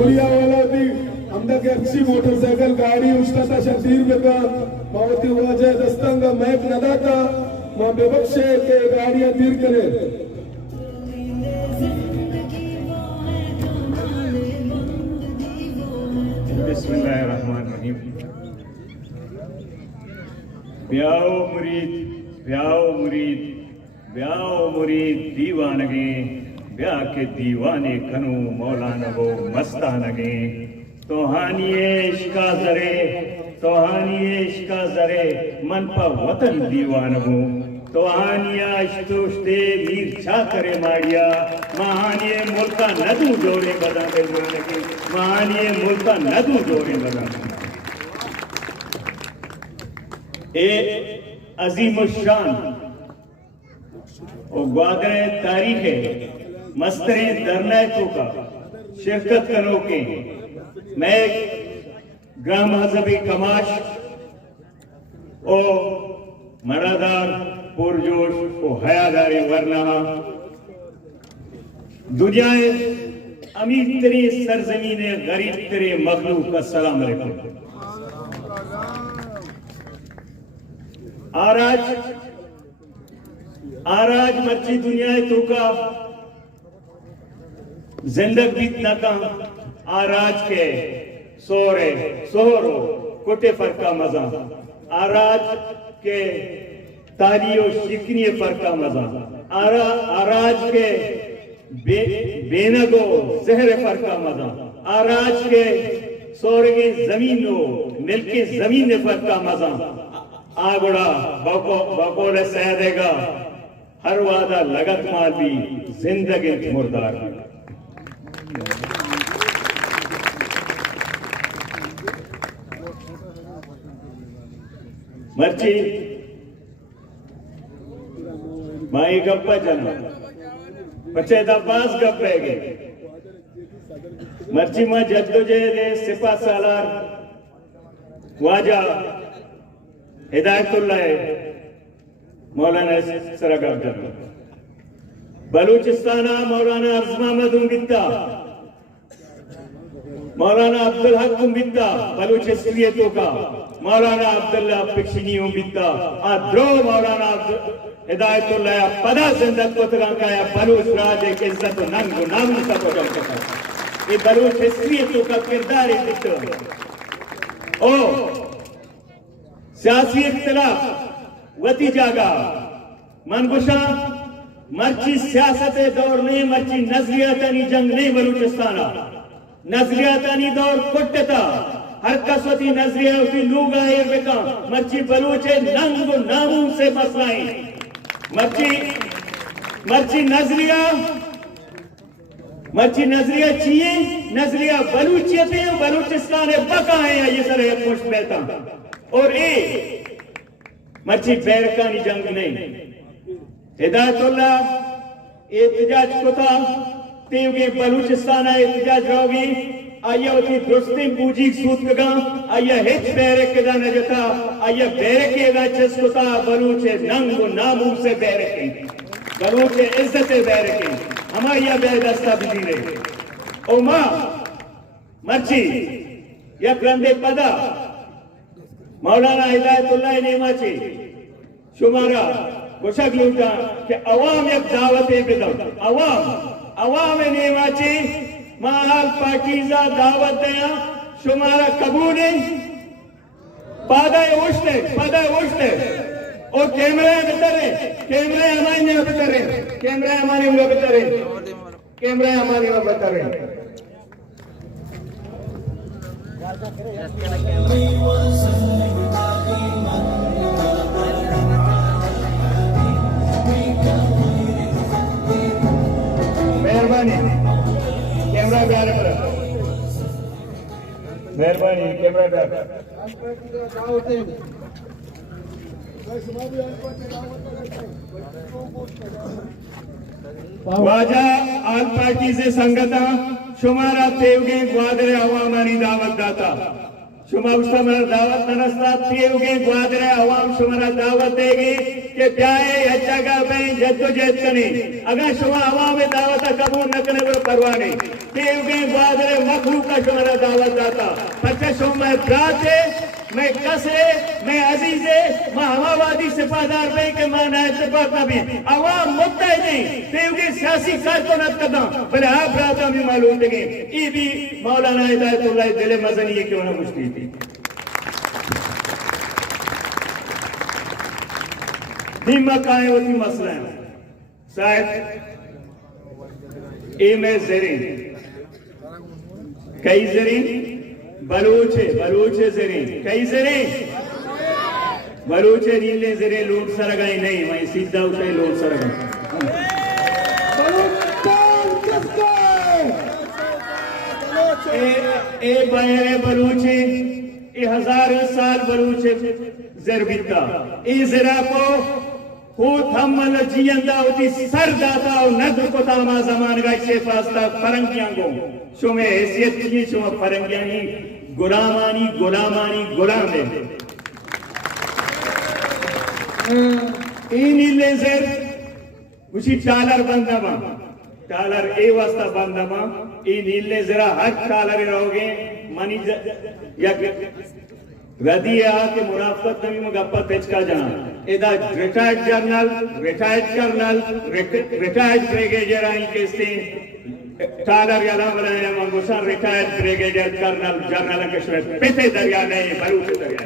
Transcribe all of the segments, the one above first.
सूर्या वाला थी हमदा के अच्छी मोटरसाइकिल गाड़ी उष्णता शतीर बेका मावती वजह दस्तंग मैक नदाता मां बेबख्शे के गाड़ियां तीर करे बिस्मिल्लाहिर्रहमानिर्रहीम। ब्याओ मुरीद ब्याओ मुरीद ब्याओ मुरीद दीवानगे ब्या के दीवाने कनु मौलाना वो मस्तानगे तोहानिए इश्का जरे मन पा वतन दीवानगो तोहानिया इश्तुश्ते वीर छा करे माड़िया महानिए मुल्का नदू जोड़े बदा के महानिए मुल्का नदू जोड़े बदा ए अजीम शान और ग्वादरे तारीख है मस्तरे दरनायकों का शिरकत करो के मैं ग्राम हजबी कमाश ओ मरादार पुरजोश ओ हयादारी वरना दुनिया अमीर तेरे सरजमीन गरीब तेरे मखलूक अस्सलाम अलैकुम। आराज मच्छी दुनिया तो का जिंदग बीतना का आराज के सोहरो कोटे फरका मजा आराज के तालियो शिकनी फरका मजा आराज के बेनगो जहर फरका मजा आराज के सोरगे जमीनो मिलके जमीन फरका मजा आगुड़ा बकोले सह देगा हर वादा लगत मार भी जिंदगी मुर्दार मर्ची माई गप्पा जना बच्चे पास गप रह गए मर्ची मां जद्दोजहद सिपा सालार वाजा हिदायतुल्लाह मौलाना सरगम बलूचिस्ताना मौलाना अज़्म अहमद उम्बिता मौलाना अब्दुल हक उम्बिता बलूचिस्तानियों का मौलाना अब्दुल्ला पिक्शिनी उम्बिता आद्रो मौलाना हिदायतुल्लाह पदा जिंदत को तराकाया बलूच राज एक इज्जत नंग नाम सब हो जाता ये बलूच हिस्ट्रियों का किरदार है ओ सियासी इख्तिलाफ वती जागा मनगुशा मर्ची सियासत दौर नहीं मर्ची नजरियातानी जंग नहीं बलूचिस्ताना नजरियातानी दौर कुट्टता हर कसवती नजरिया उसी लोग आए बेका मर्ची बलूचे नंग नामूम से मसलाएं मर्ची नजरिया चाहिए नजरिया बलूचियत है बलूचिस्तान बका है ये सर पुष्ट बेहता और ए मर्ची बैरकानी जंग नहीं हिदायतुल्लाह एहतजाज को था तेवगे बलूचिस्तान एहतजाज रहोगी आया उसी दुरुस्ती पूजी सूत का आया हिच बैरक के जाने जता आया बैरक के राजस को था बलूचे नंग नामूम से बैरक बलूचे इज्जत बैरक हमारी बेदस्ता बिजी रहे ओ मां मर्ची या ग्रंथे पदा मौलाना हिदायतुल्लाह नेमाची शुमारा गुशक लूटा कि अवाम एक दावत बिदम अवाम नेमाची माल पाकीज़ा दावत दया शुमारा कबूल है पादा उठते और कैमरे हमारे बतारे मेहरबानी कैमरा प्यारे पर मेहरबानी कैमरा प्यारे वाजा आल पार्टी से संगता शुमारा तेवगे ग्वादरे अवामानी दावत दाता शुमा उस्तामरा दावत नरस्तात थिएगे ग्वादरे अवाम शुमारा दावत देगी कि प्याए अच्छा का बें जद्दोजहद कने अगर शुमा अवाम में दावत कबूल न करने पर परवाह नहीं थिएगे ग्वादरे मखलूक का शुमारा दावत दाता पच्चा शुमा प्राते मैं कसरे मैं अजीजे मैं हवावादी सिफादार पे के मैं ना इत्तेफाक ना भी अवाम मुत्तहिद नहीं थिएगे सियासी कारकुनत कदा भले आप राता में मालूम देंगे ये भी मौलाना हिदायतुल्लाह दिल मजनी ये क्यों ना पूछती थी दिमाग का है वो थी मसला है शायद ए में ज़रीन कई ज़रीन बलूचे ज़रीन कई ज़रीन बलूचे नीले ज़रीन लूट सरगाई नहीं वहीं सीधा उठे लूट सरगाई ए बाहरे बलूचे ए हजार साल बलूचे ज़रबिता ए ज़रा को खुद हम जियंदा होती सर दाता और नद्र को तामा जमान का शेफास्ता फरंगियां को शुमे हैसियत चाहिए शुमा फरंगियां ही गुलामानी गुलाम है इन लेजर उसी टालर बंदमा टालर ए वास्ता बंदमा इन इल्ले जरा हक टालर रहोगे मनी या रदिया के मुराफत नबी मगप्पा तेजका जाना एदा retired general retired colonel retired brigadier आई के से टालर या नाम बनाया मंगोसा रिटायर्ड ब्रिगेडियर कर्नल जनरल के शर्त पेटे दरिया नहीं बलूच दरिया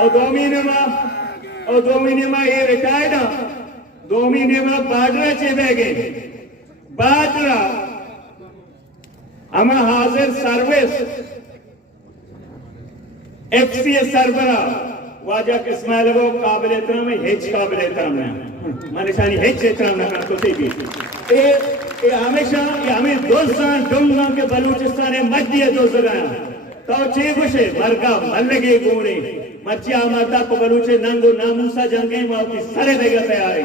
और दो महीने में ये रिटायर्ड 2 महीने में बाजरा चेबेगे बाजरा हमें हाजिर सर्विस एफसीएस सरबरा वाजा किस्माइल वो काबिल एहतराम है हेच काबिल एहतराम है मानिशानी हेच एहतराम ना तो भी ए हमेशा ये हमें दोस्तान डुंगा के बलूचिस्तान है मध्य दोस्त गया तो चेबुशे मरका मल्लगे गोरे मच्छिया माता को बलूचे नंगो नामूसा जंगे माँ की सरे देगा तैयार है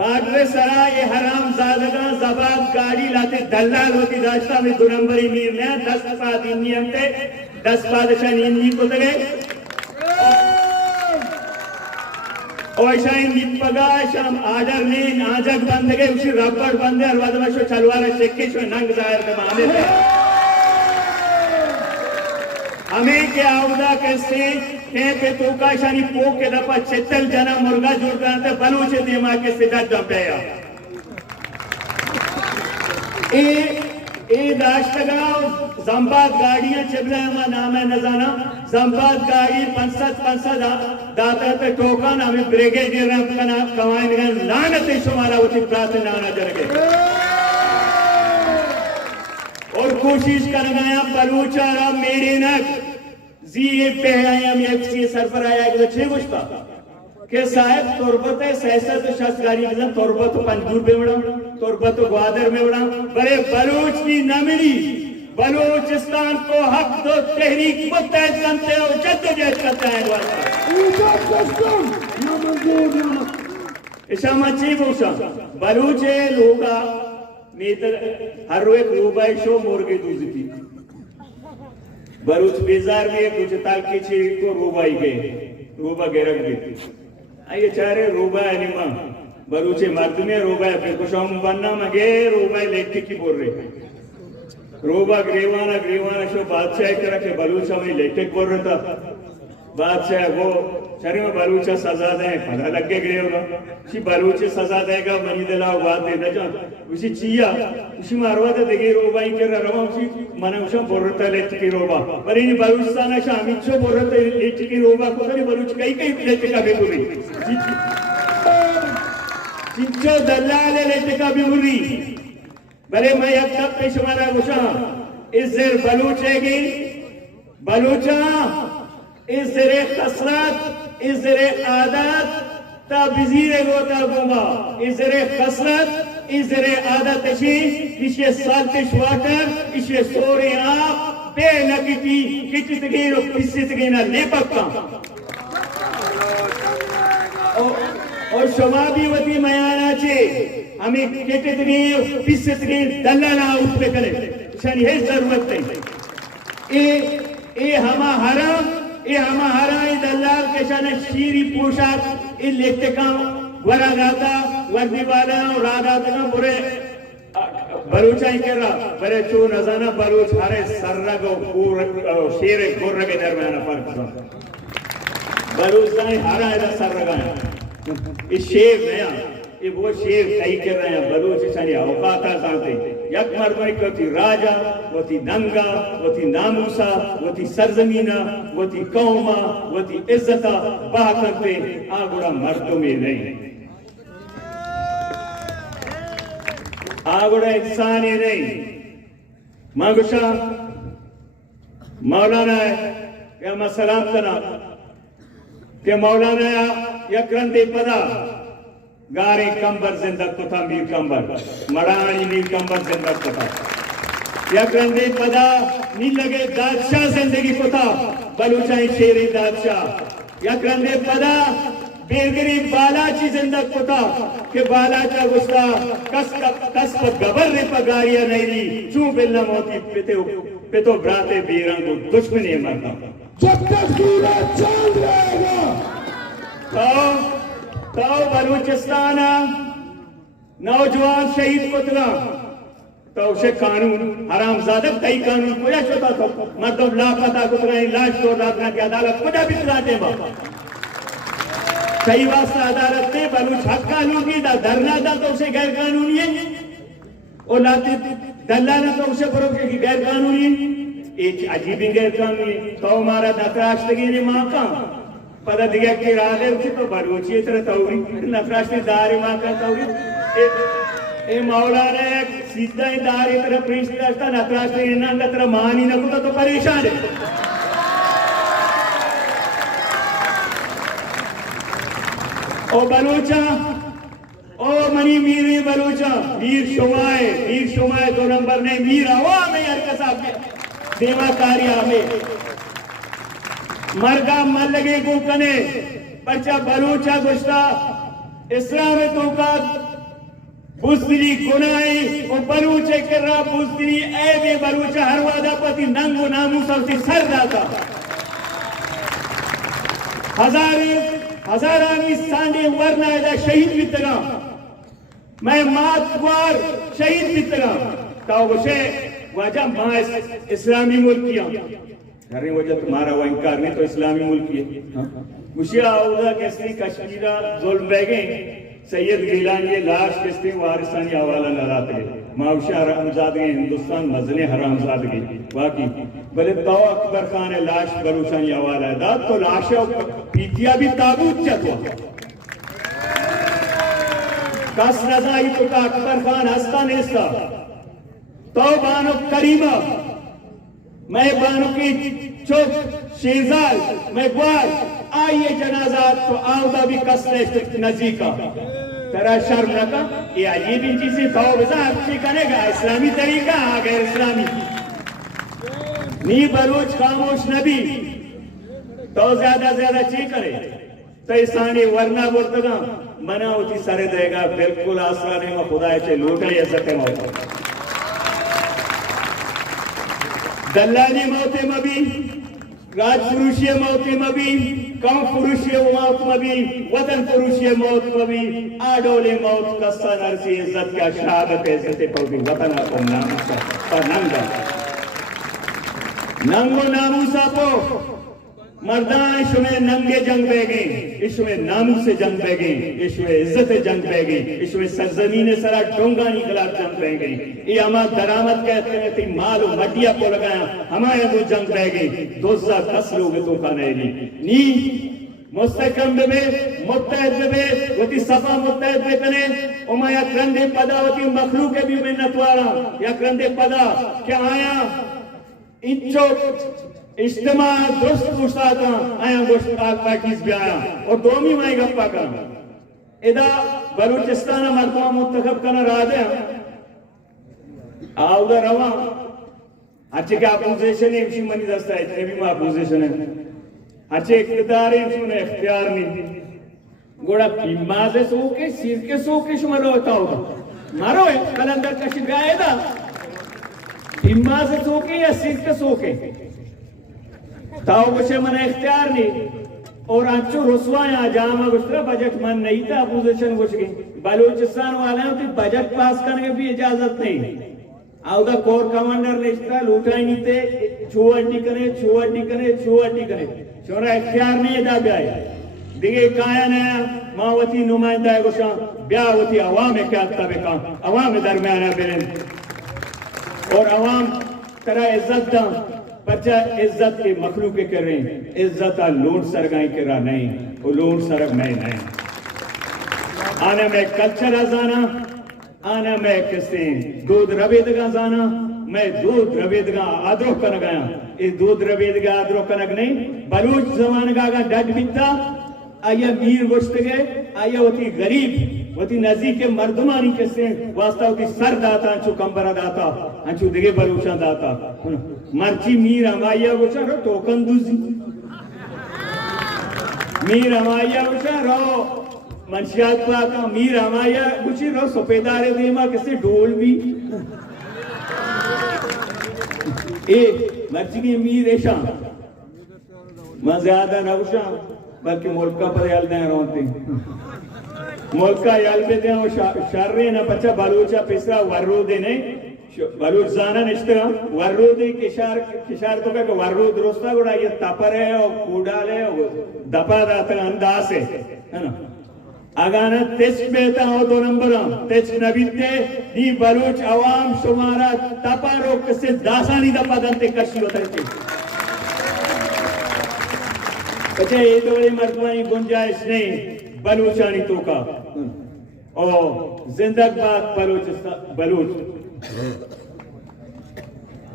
बादरे सरा ये हराम ज़ादगा ज़बाब गाड़ी लाते दल्लाल होती दाश्ता में 2 नंबरी मीर ने 10 पाद इंडियम ते 10 पादशाह इंडी को तगे और शायद निपगा शाम आडर ने आजक बंद गए उसी रबड़ बंदे और वादमाशो चलवारा चेक्के शो नंग जाहिर के माने थे हमें क्या आउदा कैसे के पे तो का शानी पोक के दफा चेतल जना मुर्गा जोड़ करते बलूचे दिमा के सिद्धा दबेया ए दाश्तगा जंबाद गाड़ियां चबला मा नाम है न जाना जंबाद गाड़ी 50 दाता पे टोकन हमें ब्रिगेडियर का नाम कमाइन गन लानत शुमारा उचित प्रार्थना ना जरगे और कोशिश कर गया बलूचारा मेरे नक जी पे आया मैं एफसी सरफर आया कि छे गुस्ता के साहब तुरबत है सहसत शस गाड़ी में तुरबत पंजूर पे बड़ा तुरबत ग्वादर में बड़ा बड़े बलूच की नमरी बलूचिस्तान को हक दो तहरीक मुत्तहद करते हो जद्दोजहद करते हैं इशामा चीफ उषा बलूचे लोगा नेतर हर एक रूबाई शो मोरगे दूसरी बरूच बेजार में कुछ ताल के छे को रूबाई गए रूबा गेरक गए आये चारे रूबा अनिमा बरूचे मर्द में रूबा पे कुछ हम बनना मगे रूबा लेटी की बोल रहे रूबा ग्रेवाना शो बादशाह करा के बलूचा में लेटे बोल रहा था बादशाह वो शरीर में बलूचा सजा दे फला लग के गए होगा शी बलूचे सजा देगा मनी दिला बात दे दे जान उसी चिया उसी मारवा दे देगे रोबा ही कर रहा उसी मनुष्य बोलता लेट की रोबा पर इन बलूचिस्तान शामिल छो बोलते लेट की रोबा को करी बलूच कई लेट का भी बुरी चिंचो दलाल लेट का भी बुरी भले मैं अब तक पेश मारा गुशा इस देर बलूचेगी बलूचा इस जरे कसरत इस जरे आदत ता बिजीरे गोता गोमा इस जरे कसरत इस जरे आदत शी इसे साल्टिश वाटर इसे सोरे आप बे नकीटी किचित गेरो किसित गेना लेपक्का और शमा भी वती मयानाचे आम्ही कितीतरी पिसतरी दल्लाला उठे करे शनी हे जरूरत नहीं ए हमारा दल्लाल के शाने शीरी पोशाक ये लेते का वरा गाता वर्दी वाला और रागाता का बुरे बलूचाई कर रहा बरे चो नजाना बलूच हरे सर्रग और शेर गोर के दरमियान फर्क बलूच का हरा है सर्रग इस शेर नया ये वो शेर कई कर रहे हैं बलूच सारी औकात आते यक मर्दों को थी राजा वो थी नंगा वो थी नामूसा वो थी सरजमीना वो थी कौमा वो थी इज्जता बाह करते आगुड़ा मर्दों में नहीं आगुड़ा इंसान ही नहीं मांगुशा मौलाना है क्या मैं सलाम करा के मौलाना यक्रंदे पदा गारे कंबर जिंदक कुथा मीर कंबर मड़ानी मीर कंबर जिंदक कुथा यक्रंदे पदा नी लगे दादशाह जिंदगी कुथा बलूचाई शेरी दादशाह यक्रंदे पदा बेगरी बालाची जिंदक कुथा के बालाचा गुस्सा कस गबर रे पगारिया नहीं ली चू बिल्ला मोती पितो ब्राते बीरंग दुश्मनी मरता जब तक सूरज चांद रहेगा तो बलूचिस्तान नौजवान शहीद पुतला तो उसे कानून हरामजादा कई कानून पूरा छोटा तो मतलब लापता कुतरा लाश तो लाखना की अदालत पूरा भी चलाते सही वास्ता अदालत ने बलूच हक कानून की धरना था तो उसे गैर कानूनी है और लाते दल्लाना तो उसे बरोबर की गैर कानूनी है एक अजीब गैर कानूनी तो हमारा नक्राश्तगी ने माँ का पता दिया कि राधे उसे तो बलूची इतना तौरी नक्राश्ती दारी माँ का तौरी ए मौलाना एक सीधा ही दारी तरह प्रिंस रास्ता नक्राश्ती इन्ना नक्रा मानी न कुता तो परेशान है ओ बलूचा ओ मनी मीरी बलूचा मीर शुमाए 2 नंबर ने मीर आवाम है यार कसाब देवा कार्य में मरगा मर लगे को कने बच्चा बलूचा गुस्सा इस्लाम तो का बुजदिली गुनाही और बलूचे कर रहा बुजदिली ऐ बे बलूचा हर वादा पति नंगो नामू सबसे सर जाता हजारानी सांडे वरना है शहीद भी तगा मैं मातवार शहीद भी तगा तो उसे वजह माँ इस्लामी मुल्क किया अरे वजह तुम्हारा वो इनकार नहीं तो इस्लामी मुल्क है मुशिया औदा कैसी कश्मीरा जुल्म बैगे सैयद गिलानी लाश किस्ती वारिसानी हवाला लड़ाते माउशा हरामजादगी हिंदुस्तान मजने हरामजादगी बाकी भले तो अकबर खान लाश बलूचानी हवाला दा तो लाशा पीतिया भी ताबूत चतवा कस नजाई तो का अकबर खान हस्ता नेस्ता तो बानो करीमा मैं बानो की चुप शेजाल मैं ग्वाल आइए जनाजा तो आओदा भी कसने नजीका तेरा शर्म न का ये अजीब इन चीजें तो बजा अच्छी करेगा इस्लामी तरीका आ गए इस्लामी नी बलूच खामोश नबी तो ज्यादा ची करे तो इसानी वरना बोलता मना होती सरे देगा बिल्कुल आसरा नहीं मैं खुदा चे लूटे ऐसा मौत दल्लाली मौते मबी राजपुरुषीय मौते मबी कौम पुरुषीय मौत मबी वतन पुरुषीय मौत मबी आडोले मौत कस्सा नरसी इज्जत क्या शहादत इज्जत पौधी वतन को नामूसा पर नंगो नामूसा पो मर्दान इसमें नंगे जंग बेगे इसमें नामूस से जंग बेगे इसमें इज्जत जंग बेगे इसमें सरजमीन सरा डोंगा निकला जंग बेगे ये हमारा दरामद कहते हैं कि माल मटिया को लगाया हमारे वो जंग बेगे 210 लोग तो का नहीं नी मुस्तकम में मुत्तहद में वती सफा मुत्तहद में कने उमाया क्रंदे पदा वती मखलूक के भी मिन्नत वाला या क्रंदे पदा क्या आया इंचो इज्तिमा दुरुस्त पूछता था आया गोश्ताक पैकेज भी आया और दोमी माई गप्पा का इदा बलूचिस्तान मर्दों मुंतखब करना राधे आउदा रवा अच्छे क्या अपोजिशन है इसी मनी दस्ता है इतने भी मां अपोजिशन है अच्छे इख्तियार है इसमें इख्तियार नहीं गोड़ा पिम्माजे सोके सिर के सोके शुमारो होता होगा मारो है कलंदर का शिकायत है पिम्माजे सोके या सिर के सोके ताऊ बचे मने इख्तियार नहीं और अंचो रसवाया जामा गुस्रा बजट मन नहीं था अपोजिशन कुछ की बलूचिस्तान वाले हैं तो बजट पास करने की भी इजाजत नहीं आउदा कोर कमांडर ने इसका लूटा ही नहीं थे छुआटी करे छोरा इख्तियार नहीं था गया दिगे काया ने मावती नुमाइंदा है गुस्सा ब्यावती अवाम है क्या तबे का अवाम दरमियान है बेरन और अवाम तरह इज्जत दा बच्चा इज्जत के मखलूक के कर रहे हैं इज्जत आ लोड सरगाई के रहा नहीं वो लोड सरग में नहीं आने में कल्चर जाना आने में किसने दूध रबेदगा जाना मैं दूध रबेदगा आद्रो कन गया इस दूध रबेदगा आद्रो कनक नहीं बलूच जमान का डट बिता आया मीर गोश्त गए आया वती गरीब वती नजीक के मर्दमानी किसने वास्ता वती सर दाता अंचु कंबरा दाता अंचु दिगे बलूचा दाता मर्ची मीर हमाया गोचा रो टोकन दूजी मीर हमाया गोचा रो मंशियात का मीर हमाया गुची रो सफेदारे देमा किसे ढोल भी ए मर्ची की मीर ऐशा मैं ज्यादा नौशा बल्कि मुल्का पर याल दे रोते मुल्का याल पे दे शार्रे ना बच्चा बलूचा पिसरा वर्रोदे ने बलूच जाना निश्तरा वर्रोदे किशार तो का वर्रोद रोस्ता गुड़ा ये तापर है और कूडाल है और दपा दाता अंदाज है ना आगाना टेस्ट बेता हो 2 नंबर टेस्ट नबीते दी बलूच अवाम शुमारा तपा रोक से दासानी दपा दंते कशी होता है बच्चे ये तो बड़ी मर्दवानी गुंजाइश नहीं बलूचानी तो का और जिंदाबाद बलूच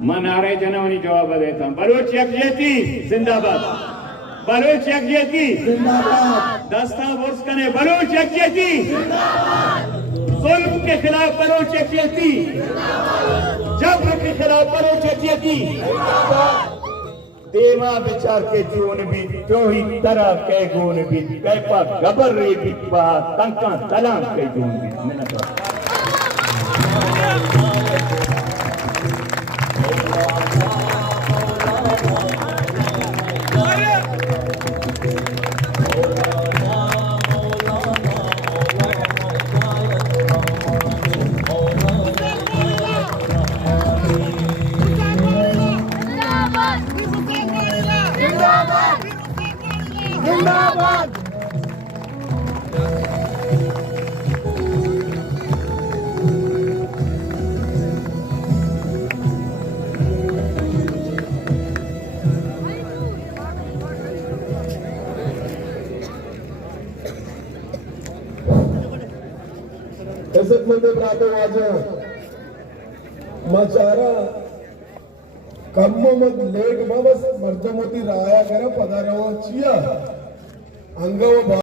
मनारे जनवनी जवाब देता बलूच यकजहती जिंदाबाद बलूच यकजहती जिंदाबाद दस्ता वर्ष कने बलूच यकजहती जिंदाबाद जुल्म के खिलाफ बलूच यकजहती जबर के खिलाफ बलूच यकजहती जिंदाबाद देवा विचार के जोन भी जो ही तरह के गोन भी कैपा गबर रे भी पा तंका तलाम के जोन भी मैंने कहा जिंदाबाद इज्जतमंद बरातो वाजा मचारा कम्मोमत लेट बस मर्दमती राया करा पदारवा चिया अंगव